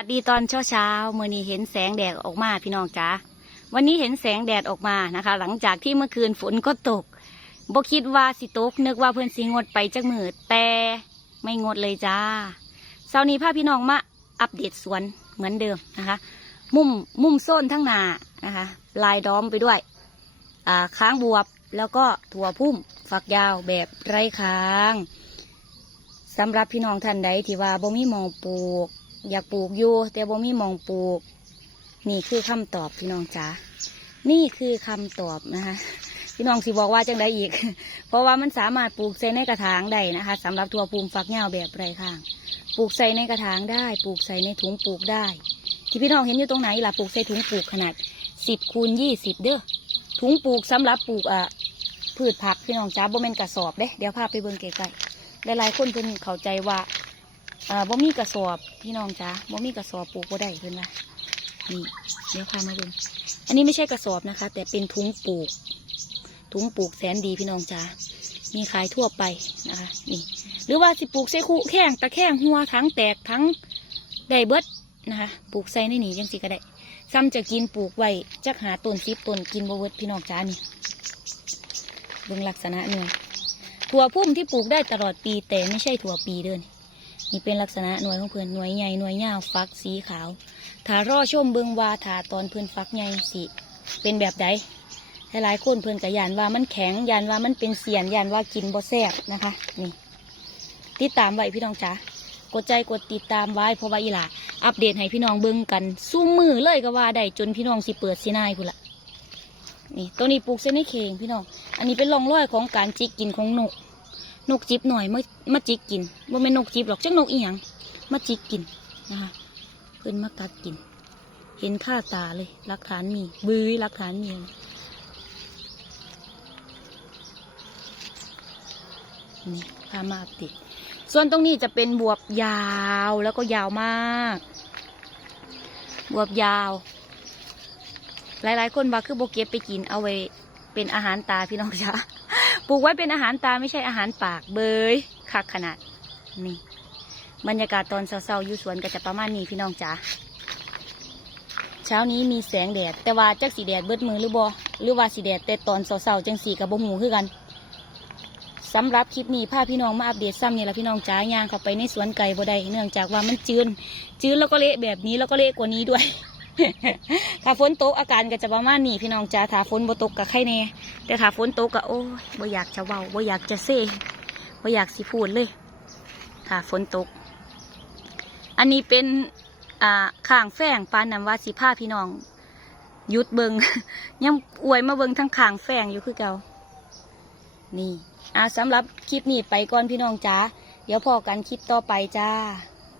สวัสดีตอนเช้าเช้ามื่อนี้เห็นแสงแดดออกมาพี่น้องจ๋าวันนี้เห็นแสงแดดออกมานะคะ หลังจากที่เมื่อคืนฝนก็ตกบ่คิดว่าสิตกนึกว่าเพื่อนสิงดไปจักมือแต่ไม่งดเลยจ้าเช้านี้พาพี่น้องมาอัปเดตสวนเหมือนเดิมนะคะ มุมมุมโซนทั้งนานะคะ ลายล้อมไปด้วยอ่าค้างบวบแล้วก็ถั่วพุ่มฝักยาวแบบไร้ค้างสำหรับพี่น้องท่านใดที่ว่าบ่มีมองปลูก อยากปลูกอยู่แต่บ่มีมองปลูก นี่คือคำตอบพี่น้องจ๋านี่คือคำตอบนะคะพี่น้องสิบอกว่าจังไดอีก เพราะว่ามันสามารถปลูกใส่ในกระถางได้นะคะสำหรับถั่วพุ่มฝักยาแบบไร้ข้าง ปลูกใส่ในกระถางได้ ปลูกใส่ในถุงปลูกได้ ที่พี่น้องเห็นอยู่ตรงไหนล่ะปลูกใส่ถุงปลูกขนาดสิบคูณยี่สิบเด้อถุงปลูกสำหรับปลูกอะพืชผักพี่น้องจ้าบ่แม่นกระสอบเด้เดี๋ยวพาไปเบิ่งไกลๆหลายๆคนเพิ่นเข้าใจว่า อ่าบ่มีกระสอบพี่น้องจ้าบ่มีกระสอบปลูกบ่ได้เพิ่นว่านี่เดี๋ยวพามาเบิ่งอันนี้ไม่ใช่กระสอบนะคะ แต่เป็นถุงปลูก ถุงปลูกแสนดีพี่น้องจ้ามีขายทั่วไปนะคะ นี่ หรือว่าสิปลูกใส่คู่แข้งตะแข้งหัวทั้งแตกทั้งได้เบิดนะคะปลูกใส่ในนี่จังสิก็ได้ซ้ำจะกินปลูกไว้จักหาต้นซิบต้นกินบเวิร์ดพี่น้องจ้านี่เบิ่งลักษณะหน่วยถั่วพุ่มที่ปลูกได้ตลอดปีแต่ไม่ใช่ถั่วปีเดิน นี่เป็นลักษณะหน่วยของเพื่อนหน่วยใหญ่หน่วยยาวฟักสีขาวถ้ารอชมเบิงวาถาตอนเพื่อนฟักใหญ่สิเป็นแบบใดหลายคนเพื่อนกับยานว่ามันแข็งยานว่ามันเป็นเสียนยานว่ากินบ่แซ่บนะคะนี่ติดตามไว้พี่น้องจ้ากดใจกดติดตามไว้เพราะว่าอีหล่าอัปเดตให้พี่น้องเบิ่งกันสู้มือเลยก็ว่าได้จนพี่น้องสิเปิดสินายพุ่นละนี่ตัวนี้ปลูกเส้นในเข่งพี่น้อง อันนี้เป็นร่องรอยของการจิกกินของนก นกจิบหน่อยเมามาจิกกินบ่แม่นนกจิบหรอกจักนกอีหยังมาจิกกินนะคะเพิ่นมากัดกิน เห็นค่าตาเลยหลักฐานมีบื้อหลักฐานมีนี่พามาอัปเดส่วนตรงนี้จะเป็นบวบยาวแล้วก็ยาวมาก บวบยาว หลายๆ คนว่าคือโบเก็บไปกินเอาไว้เป็นอาหารตาพี่น้องจ้า ปลูกไว้เป็นอาหารตาไม่ใช่อาหารปากเบยคักขนาดนี่บรรยากาศตอนเช้าๆอยู่สวนก็จะประมาณนี้พี่น้องจ้าเช้านี้มีแสงแดด แต่ว่าจักสีแดดเบิดมือหรือบอหรือว่าสีแดดแต่ตอนเช้าๆจังสีกับบ่หูคือกันสำหรับคลิปนี้พาพี่น้องมาอัปเดตซ้ำเนี่แหละพี่น้องจ๋าย่างเข้าไปในสวนไก่บ่ได้เนื่องจากว่ามันจืนจืนแล้วก็เละแบบนี้แล้วก็เละกว่านี้ด้วย ถ้าฝนตกอาการก็จะประมาณนี้พี่น้องจ๋าถ้าฝนบ่ตกก็ไข่แน่แต่ถ้าฝนตกก็โอ้ยบ่อยากจะเว้าบ่อยากจะเซ่บ่อยากสิพูดเลยถ้าฝนตก อันนี้เป็นอ่าข้างแฝงปานนำว่าสิพาพี่น้องยุดเบิงยังอวยมาเบิงทั้งข้างแฝงอยู่คือเก่านี่อ่าสำหรับคลิปนี้ไปก่อนพี่น้องจ้าเดี๋ยวพอกันคลิปต่อไปจ้า